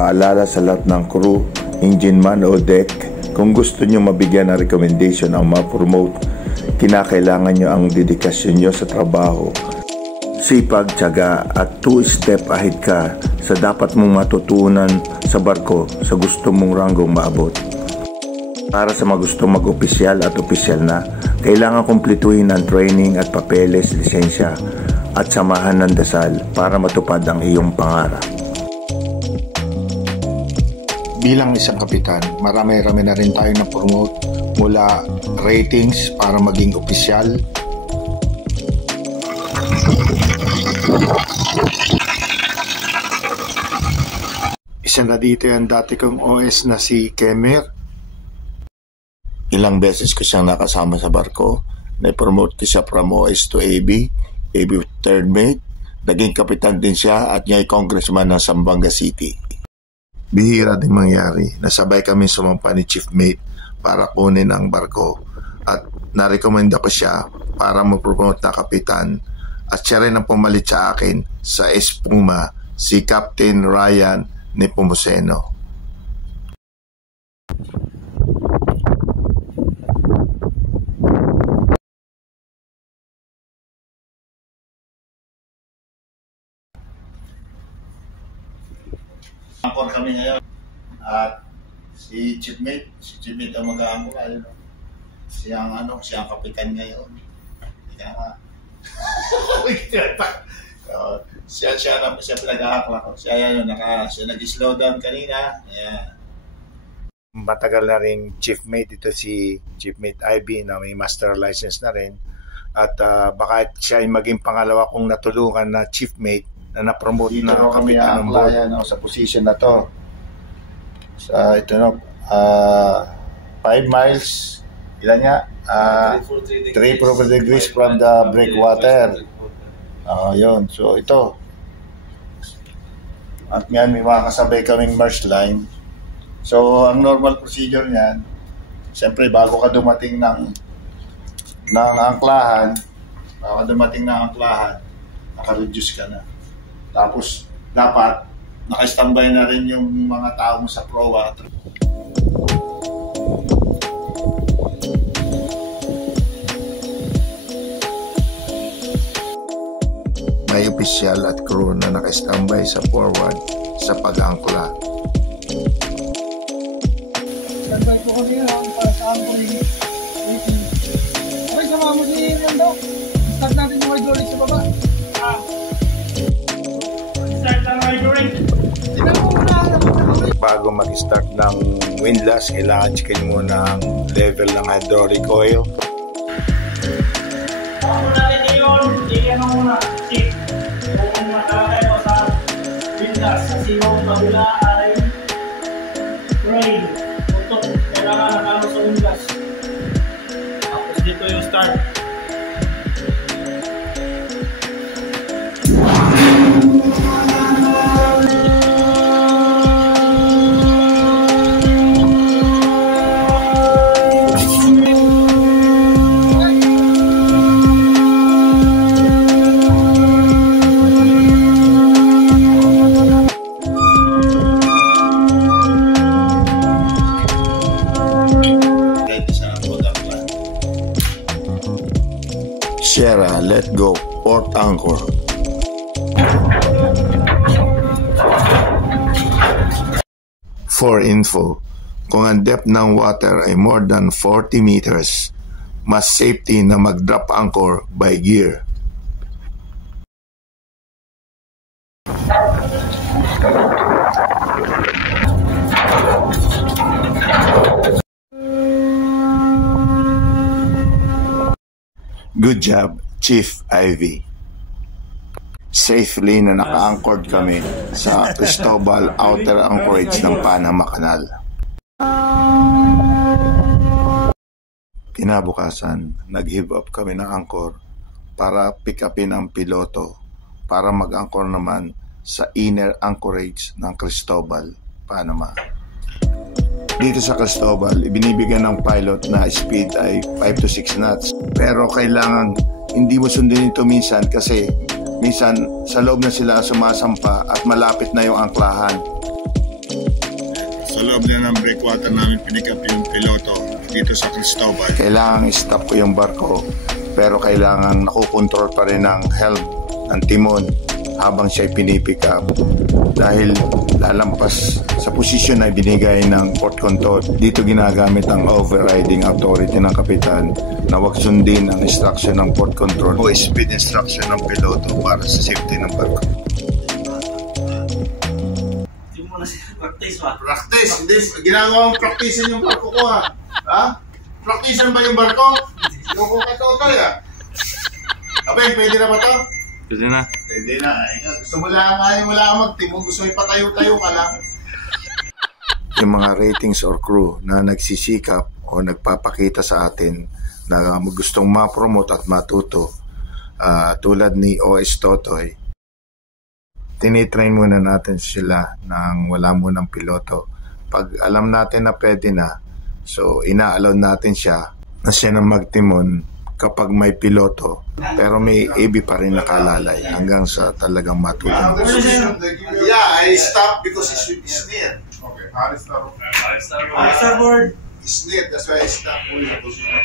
Paalala sa lahat ng crew, engine man o deck, kung gusto nyo mabigyan ng recommendation ang ma-promote, kinakailangan nyo ang dedikasyon nyo sa trabaho, sipag, tiyaga at 2 step ahead ka sa dapat mong matutunan sa barko sa gusto mong ranggong maabot. Para sa mga gusto mag-opisyal at opisyal na, kailangan kumpletuhin ang training at papeles, lisensya at samahan ng dasal para matupad ang iyong pangarap. Bilang isang kapitan, marami-rami na rin tayo na-promote mula ratings para maging opisyal, isa na dito yung dati kong OS na si Kemer. Ilang beses ko siyang nakasama sa barko. Na-promote ko siya from OS to AB 3rd mate. Naging kapitan din siya at niya ay congressman ng Zamboanga City. Bihira din mangyari, nasabay kami sumampa ni Chief Mate para kunin ang barko at narekomenda ko siya para ma-promote na kapitan at siya rin ang pumalit sa akin sa Espuma, si Captain Ryan Nepomuceno. Angkor kami ngayon at si Chief Mate ang mag-aangkor. Siyang kapitan ngayon. Kaya siya pinag-aakla ko. Siya nag-slow down kanina. Ayan. Matagal na rin Chief Mate ito si Chief Mate Ivy na may master license na rin. At baka siya ay maging pangalawa kong natulungan na Chief Mate na na-promote dito na kapitan ng boat sa position na to. Sa ito 5 miles, ilan nga? 3 degrees from the breakwater. Yun. So ito. At ngayon may mga kasabay kaming merge line. So ang normal procedure niyan, siyempre bago ka dumating ng angklahan, naka-reduce ka na. Tapos, dapat naka-standby na rin yung mga tao mo sa proa. May opisyal at crew na naka-standby sa forward sa pag-angkla. Standby po kami para sa angkling. Okay, sama mo si Nando. Start natin yung hydraulic sa baba. Bago mag-start ng windlass, kailangan checkin muna ang level ng hydraulic oil. Bago natin yun, tingnan mo muna, check kung matalakay mo sa windlass kasi yung kabila ay drain. Kailangan nakano sa windlass. Tapos dito yung start. Sierra, let go, port anchor. For info, kung ang depth ng water ay more than 40 meters, mas safety na mag-drop anchor by gear. Good job, Chief Ivy. Safely na naka-anchored kami sa Cristobal Outer Anchorage ng Panama Canal. Kinabukasan, nag-heave up kami ng anchor para pick upin ang piloto para mag-anchor naman sa inner anchorage ng Cristobal, Panama. Dito sa Cristobal, ibinibigyan ng pilot na speed ay 5 to 6 knots. Pero kailangan hindi mo sundin ito minsan kasi minsan sa loob na sila sumasampa at malapit na yung angklahan. Sa loob na ng breakwater namin pinikap yung piloto dito sa Cristobal. Kailangan i-stop ko yung barko pero kailangan nakukontrol pa rin ng helm ng timon habang siya pinipick up dahil lalampas sa posisyon na binigay ng port control. Dito ginagamit ang overriding authority ng kapitan na wag sundin ang instruction ng port control o speed instruction ng piloto para sa safety ng barko. Hindi mo na siya practice ba? Practice! Hindi, ginagawang practicein yung barko ko ha. Ha? Practicein ba yung barko? Yung kukatotoy ha? Abay, pwede na ba ito? Pwede na. Pwede na. Gusto mo lang ayaw mo lang magtimong. Gusto mo ipatayo-tayo ka lang. Yung mga ratings or crew na nagsisikap o nagpapakita sa atin na gustong ma-promote at matuto tulad ni OS Totoy, tinitrain muna natin sila nang wala munang piloto. Pag alam natin na pwede na, so ina-allow natin siya na siya na magtimon kapag may piloto, pero may AB pa rin nakalalay hanggang sa talagang matulong. Yeah, I stopped because it's near. Okay, hard Starboard. It's near, that's why I stopped only the position.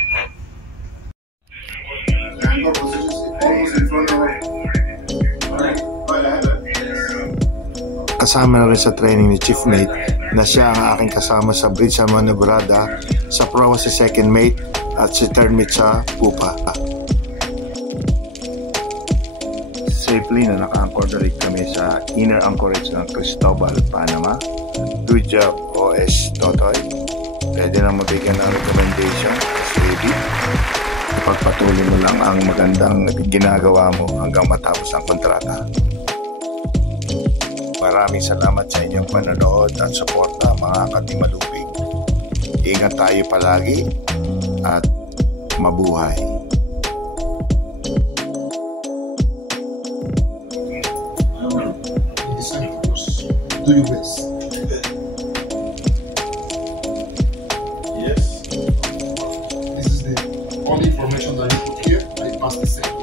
Kasama na rin sa training ni Chief Mate na siya ang aking kasama sa bridge sa Manobrada, sa proa si Second Mate at si Third Mate sa Pupa. Safely na naka-anchor na rin kami sa inner anchorage ng Cristobal, Panama. Good job, OS Totoy. Pwede na mabigyan ng recommendation sa AB. Pagpatuloy mo lang ang magandang ginagawa mo hanggang matapos ang kontrata. Maraming salamat sa inyong panonood at suporta, mga katimalupig. Ingat tayo palagi at mabuhay. Do your best. Yes. This is the only information that I put here. I passed the same.